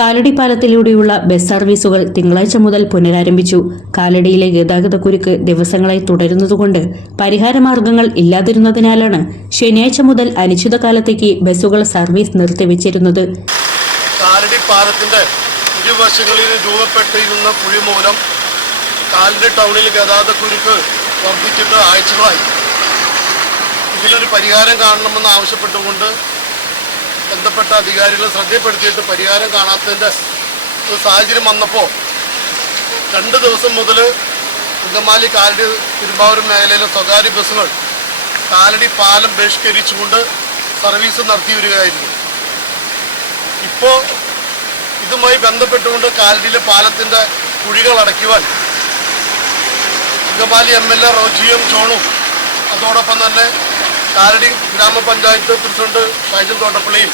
Kalady പാലത്തിലൂടെയുള്ള bus സർവീസുകൾ തിങ്കളാഴ്ച മുതൽ പുനരാരംഭിച്ചു. കാലടിയിലെ ഗതാഗതക്കുരുക്ക് ദിവസങ്ങളായി തുടരുന്നതുകൊണ്ട് പരിഹാരമാർഗങ്ങൾ ഇല്ലാതിരുന്നതിനാലാണ് ശനിയാഴ്ച മുതൽ അനിശ്ചിതകാലത്തേക്ക് ബസ്സുകൾ സർവീസ് നിർത്തിവച്ചിരുന്നത്. കാലടി പാലത്തിന്റെ ഇരുവശങ്ങളിൽ രൂപപ്പെട്ടിരുന്ന കുഴി മൂലം കാലടി ടൗണിൽ ഗതാഗതക്കുരുക്ക് വർദ്ധിച്ചിട്ട് ആഴ്ചകളായി. ഇതിലൊരു പരിഹാരം കാണണമെന്ന് ആവശ്യപ്പെട്ടുകൊണ്ട് ബന്ധപ്പെട്ട അധികാരികളെ ശ്രദ്ധപ്പെടുത്തിയിട്ട് പരിഹാരം കാണാത്തതിൻ്റെ ഒരു സാഹചര്യം വന്നപ്പോൾ 2 ദിവസം മുതൽ അങ്കമാലി കാലടി തിരുമ്പാവൂർ മേഖലയിലെ സ്വകാര്യ ബസ്സുകൾ കാലടി പാലം ബഹിഷ്കരിച്ചുകൊണ്ട് സർവീസ് നടത്തി വരികയായിരുന്നു. ഇപ്പോൾ ഇതുമായി ബന്ധപ്പെട്ടുകൊണ്ട് കാലടിയിലെ പാലത്തിൻ്റെ കുഴികൾ അടയ്ക്കുവാൻ അങ്കമാലി MLA റോജി എം ജോണും അതോടൊപ്പം തന്നെ കാലടി ഗ്രാമപഞ്ചായത്ത് പ്രസിഡന്റ് ഷൈജൻ തോട്ടപ്പള്ളിയും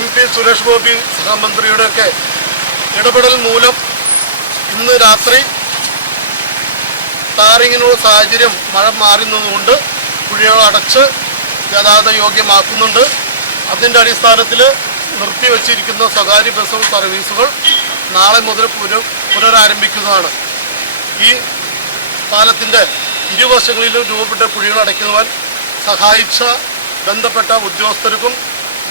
MP സുരേഷ് ഗോപി സഹമന്ത്രിയുടെയൊക്കെ ഇടപെടൽ മൂലം ഇന്ന് രാത്രി ടാറിങ്ങിനുള്ള സാഹചര്യം മഴ മാറുന്നതുകൊണ്ട് കുഴികൾ അടച്ച് ഗതാഗത യോഗ്യമാക്കുന്നുണ്ട്. അതിൻ്റെ അടിസ്ഥാനത്തിൽ നിർത്തിവച്ചിരിക്കുന്ന സ്വകാര്യ ബസ് സർവീസുകൾ നാളെ മുതൽ പുനരാരംഭിക്കുന്നതാണ്. ഈ പാലത്തിൻ്റെ ഇരുവശങ്ങളിലും രൂപപ്പെട്ട കുഴികൾ അടയ്ക്കുവാൻ സഹായിച്ച ബന്ധപ്പെട്ട ഉദ്യോഗസ്ഥർക്കും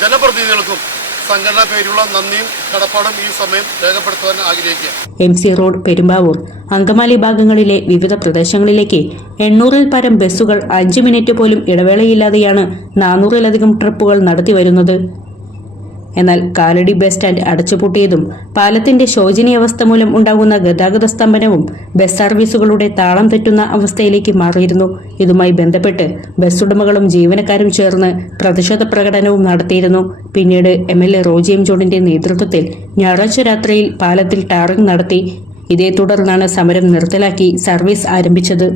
ജനപ്രതിനിധികൾക്കും സംഘടനാ പേരുള്ള നന്ദിയും കടപ്പാടും ഈ സമയം രേഖപ്പെടുത്തുവാൻ ആഗ്രഹിക്കുക. MC റോഡ്, പെരുമ്പാവൂർ, അങ്കമാലി ഭാഗങ്ങളിലെ വിവിധ പ്രദേശങ്ങളിലേക്ക് 800-ൽ പരം ബസ്സുകൾ 5 മിനിറ്റ് പോലും ഇടവേളയില്ലാതെയാണ് 400-ലധികം ട്രിപ്പുകൾ നടത്തിവരുന്നത്. എന്നാൽ കാലടി ബസ് സ്റ്റാൻഡ് അടച്ചുപൂട്ടിയതും പാലത്തിന്റെ ശോചനീയാവസ്ഥ മൂലം ഉണ്ടാകുന്ന ഗതാഗത സ്തംഭനവും ബസ് സർവീസുകളുടെ താളം തെറ്റുന്ന അവസ്ഥയിലേക്ക് മാറിയിരുന്നു. ഇതുമായി ബന്ധപ്പെട്ട് ബസ് ഉടമകളും ജീവനക്കാരും ചേർന്ന് പ്രതിഷേധ പ്രകടനവും നടത്തിയിരുന്നു. പിന്നീട് MLA റോജി എം ജോണിന്റെ നേതൃത്വത്തിൽ ഞായറാഴ്ച രാത്രിയിൽ പാലത്തിൽ ടാറിംഗ് നടത്തി. ഇതേ തുടർന്നാണ് സമരം നിർത്തലാക്കി സർവീസ് ആരംഭിച്ചത്.